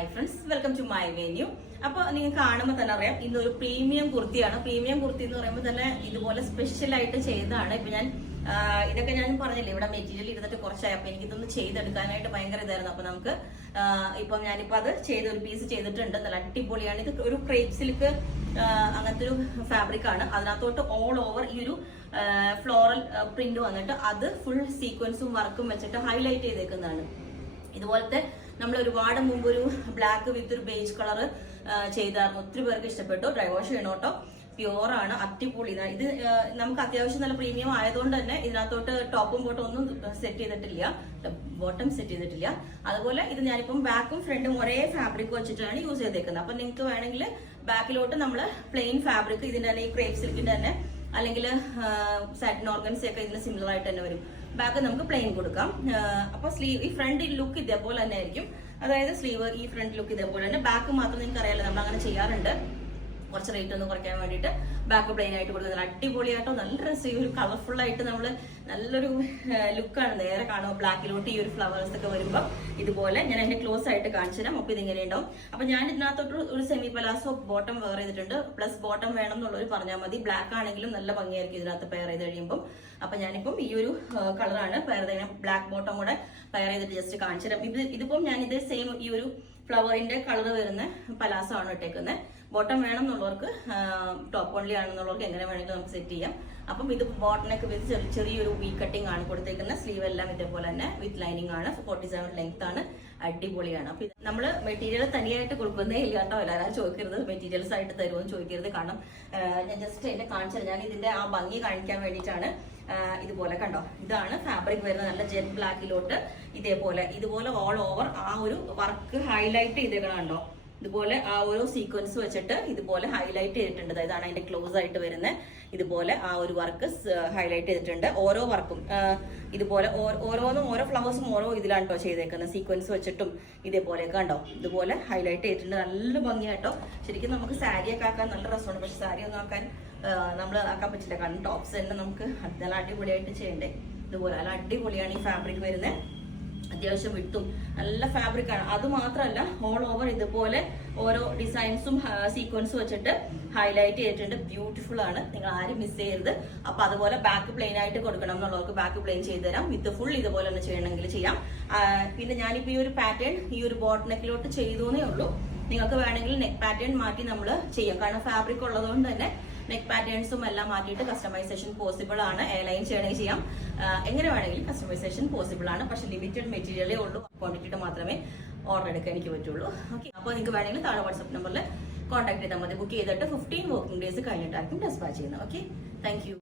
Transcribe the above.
Hi friends, welcome to my venue. അപ്പോൾ നിങ്ങൾ കാണുമ്പോൾ തന്നെ അറിയാം, ഇന്നൊരു പ്രീമിയം കുർത്തിയാണ്. പ്രീമിയം കുർത്തി എന്ന് പറയുമ്പോൾ തന്നെ ഇതുപോലെ സ്പെഷ്യൽ ആയിട്ട് ചെയ്തതാണ്. ഇപ്പൊ ഞാൻ ഇതൊക്കെ ഞാൻ പറഞ്ഞില്ലേ, ഇവിടെ മെറ്റീരിയൽ ഇരുന്നിട്ട് കുറച്ചായി, അപ്പൊ എനിക്കിതൊന്ന് ചെയ്തെടുക്കാനായിട്ട് ഭയങ്കര ഇതായിരുന്നു. അപ്പൊ നമുക്ക് ഞാനിപ്പോ അത് ഒരു പീസ് ചെയ്തിട്ടുണ്ട്. നല്ല അടിപൊളിയാണ്. ഇത് ഒരു ക്രേപ്പ് സിൽക്ക് അങ്ങനത്തെ ഒരു ഫാബ്രിക് ആണ്. അതിനകത്തോട്ട് ഓൾ ഓവർ ഈ ഒരു ഫ്ലോറൽ പ്രിന്റ് വന്നിട്ട് അത് ഫുൾ സീക്വൻസും വർക്കും വെച്ചിട്ട് ഹൈലൈറ്റ് ചെയ്തേക്കുന്നതാണ്. ഇതുപോലത്തെ നമ്മൾ ഒരുപാട് മുമ്പ് ഒരു ബ്ലാക്ക് വിത്ത് ഒരു ബേജ് കളർ ചെയ്തായിരുന്നു. ഒത്തിരി പേർക്ക് ഇഷ്ടപ്പെട്ടു. ഡ്രൈ വാഷ് ചെയ്യണം കേട്ടോ. പ്യുവർ ആണ്, അടിപൊളി. ഇത് നമുക്ക് അത്യാവശ്യം നല്ല പ്രീമിയം ആയതുകൊണ്ട് തന്നെ ഇതിനകത്തോട്ട് ടോപ്പും ബോട്ടും ഒന്നും സെറ്റ് ചെയ്തിട്ടില്ല, ബോട്ടം സെറ്റ് ചെയ്തിട്ടില്ല. അതുപോലെ ഇത് ഞാനിപ്പം ബാക്കും ഫ്രണ്ടും ഒരേ ഫാബ്രിക് വെച്ചിട്ടാണ് യൂസ് ചെയ്തേക്കുന്നത്. അപ്പൊ നിങ്ങൾക്ക് വേണമെങ്കിൽ ബാക്കിലോട്ട് നമ്മൾ പ്ലെയിൻ ഫാബ്രിക് ഇതിന്റെ തന്നെ ഈ ക്രേപ്പ് സിൽക്കിന്റെ തന്നെ അല്ലെങ്കിൽ സാറ്റിൻ ഓർഗൻസി ഒക്കെ ഇതിന് സിമിലർ ആയിട്ട് തന്നെ വരും. ബാക്ക് നമുക്ക് പ്ലെയിൻ കൊടുക്കാം. അപ്പൊ സ്ലീവ് ഈ ഫ്രണ്ട് ലുക്ക് ഇതേപോലെ തന്നെ ആയിരിക്കും. അതായത് സ്ലീവ് ഈ ഫ്രണ്ട് ലുക്ക് ഇതേപോലെ തന്നെ. ബാക്ക് മാത്രം നിങ്ങൾക്ക് അറിയാലോ, നമ്മൾ അങ്ങനെ ചെയ്യാറുണ്ട്. കുറച്ച് റേറ്റ് ഒന്ന് കുറയ്ക്കാൻ വേണ്ടിയിട്ട് ബാക്ക് പ്ലെയിൻ ആയിട്ട് കൊടുക്കുന്നത് അടിപൊളിയായിട്ടോ. നല്ല രസം. ഈ ഒരു കളർഫുൾ ആയിട്ട് നമ്മൾ നല്ലൊരു ലുക്കാണ്. നേരെ കാണുമ്പോൾ ബ്ലാക്കിലോട്ട് ഈ ഒരു ഫ്ലവേഴ്സ് ഒക്കെ വരുമ്പോൾ ഇതുപോലെ ഞാൻ എന്റെ ക്ലോസ് ആയിട്ട് കാണിച്ചു തരാം. അപ്പൊ ഇതിങ്ങനെ ഉണ്ടാവും. അപ്പൊ ഞാൻ ഇതിനകത്തോട്ട് ഒരു സെമി പലാസോ ബോട്ടം വെയർ ചെയ്തിട്ടുണ്ട്. പ്ലസ് ബോട്ടം വേണം എന്നുള്ളവർ പറഞ്ഞാൽ മതി. ബ്ലാക്ക് ആണെങ്കിലും നല്ല ഭംഗിയായിരിക്കും ഇതിനകത്ത് പെയർ ചെയ്ത് കഴിയുമ്പോൾ. അപ്പൊ ഞാനിപ്പം ഈ ഒരു കളറാണ് പെയർ ചെയ്യുന്നത്. ബ്ലാക്ക് ബോട്ടം കൂടെ പെയർ ചെയ്തിട്ട് ജസ്റ്റ് കാണിച്ചു തരാം. ഇതിപ്പം ഞാൻ ഇത് സെയിം ഈ ഒരു ഫ്ലവറിന്റെ കളർ വരുന്ന പലാസോ ആണ് ഇട്ടേക്കുന്നത്. ബോട്ടം വേണം എന്നുള്ളവർക്ക്, ടോപ്പ് ഓൺലി ആണെന്നുള്ളവർക്ക് എങ്ങനെ വേണമെങ്കിലും നമുക്ക് സെറ്റ് ചെയ്യാം. അപ്പം ഇത് ബോട്ടനൊക്കെ വിത്ത് ചെറിയൊരു വി കട്ടിംഗ് ആണ് കൊടുത്തേക്കുന്നത്. സ്ലീവ് എല്ലാം ഇതേപോലെ തന്നെ വിത്ത് ലൈനിങ് ആണ്. 47 ലെങ്ത് ആണ്. അടിപൊളിയാണ്. അപ്പൊ നമ്മള് മെറ്റീരിയൽ തനിയായിട്ട് കൊടുക്കുന്നേ ഇല്ല കേട്ടോ. എല്ലാവരും ചോദിക്കരുത് മെറ്റീരിയൽസ് ആയിട്ട് തരുമെന്ന് ചോദിക്കരുത്. കാരണം ഞാൻ ജസ്റ്റ് എന്നെ കാണിച്ചത്, ഞാൻ ഇതിന്റെ ആ ഭംഗി കാണിക്കാൻ വേണ്ടിയിട്ടാണ്. ഇതുപോലെ കണ്ടോ, ഇതാണ് ഫാബ്രിക് വരുന്നത്. നല്ല ജെറ്റ് ബ്ലാക്കിലോട്ട് ഇതുപോലെ ഓൾ ഓവർ ആ ഒരു വർക്ക് ഹൈലൈറ്റ് ചെയ്തേക്കണം കണ്ടോ. ഇതുപോലെ ആ ഓരോ സീക്വൻസ് വെച്ചിട്ട് ഇതുപോലെ ഹൈലൈറ്റ് ചെയ്തിട്ടുണ്ട്. ഇതാണ് അതിന്റെ ക്ലോസ് ആയിട്ട് വരുന്നത്. ഇതുപോലെ ആ ഒരു വർക്ക് ഹൈലൈറ്റ് ചെയ്തിട്ടുണ്ട്. ഓരോ വർക്കും ഇതുപോലെ ഓരോന്നും ഓരോ ഫ്ലവേഴ്സും ഓരോ ഇതിലാണ് കേട്ടോ ചെയ്തേക്കുന്നത്. സീക്വൻസ് വെച്ചിട്ടും ഇതേപോലെ കണ്ടോ, ഇതുപോലെ ഹൈലൈറ്റ് ചെയ്തിട്ടുണ്ട്. നല്ല ഭംഗിയായിട്ടോ. ശരിക്കും നമുക്ക് സാരിയൊക്കെ ആക്കാൻ നല്ല രസമുണ്ട്. പക്ഷെ സാരി ഒന്നും ആക്കാൻ നമ്മൾ ആക്കാൻ പറ്റില്ല. കാരണം ടോപ്സ് തന്നെ നമുക്ക് നല്ല അടിപൊളിയായിട്ട് ചെയ്യണ്ടേ. ഇതുപോലെ നല്ല അടിപൊളിയാണ് ഈ ഫാബ്രിക് വരുന്നത്. അത്യാവശ്യം വിട്ടും നല്ല ഫാബ്രിക് ആണ്. അത് മാത്രമല്ല, ഓൾ ഓവർ ഇതുപോലെ ഓരോ ഡിസൈൻസും സീക്വൻസും വെച്ചിട്ട് ഹൈലൈറ്റ് ചെയ്തിട്ടുണ്ട്. ബ്യൂട്ടിഫുൾ ആണ്. നിങ്ങൾ ആരും മിസ് ചെയ്യരുത്. അപ്പൊ അതുപോലെ ബാക്ക് പ്ലെയിൻ ആയിട്ട് കൊടുക്കണം എന്നുള്ളവർക്ക് ബാക്ക് പ്ലെയിൻ ചെയ്ത് തരാം. വിത്ത് ഫുൾ ഇതുപോലെ തന്നെ ചെയ്യണമെങ്കിൽ ചെയ്യാം. പിന്നെ ഞാനിപ്പോ ഈ ഒരു പാറ്റേൺ ഈ ഒരു ബോട്ട് നെക്കിലോട്ട് ചെയ്തേ ഉള്ളൂ. നിങ്ങൾക്ക് വേണമെങ്കിൽ നെക്ക് പാറ്റേൺ മാറ്റി നമ്മൾ ചെയ്യാം. കാരണം ഫാബ്രിക് ഉള്ളതുകൊണ്ട് തന്നെ നെക്ക് പാറ്റേൺസും എല്ലാം മാറ്റിയിട്ട് കസ്റ്റമൈസേഷൻ പോസിബിൾ ആണ്. എയർലൈൻ ചെയ്യണമെങ്കിൽ ചെയ്യാം. എങ്ങനെ വേണമെങ്കിലും കസ്റ്റമൈസേഷൻ പോസിബിൾ ആണ്. പക്ഷെ ലിമിറ്റഡ് മെറ്റീരിയലേ ഉള്ളൂ. ക്വാണ്ടിറ്റിയുടെ മാത്രമേ ഓർഡർ എടുക്കാൻ എനിക്ക് പറ്റുള്ളൂ. ഓക്കെ, അപ്പോൾ നിങ്ങൾക്ക് വേണമെങ്കിൽ താഴെ വാട്സ്ആപ്പ് നമ്പറിൽ കോൺടാക്ട് ചെയ്താൽ മതി. ബുക്ക് ചെയ്തിട്ട് 15 വർക്കിംഗ് ഡേയ്സ് കഴിഞ്ഞിട്ടായിരിക്കും ഡെസ്പാച്ച് ചെയ്യുന്നത്. Okay, thank you.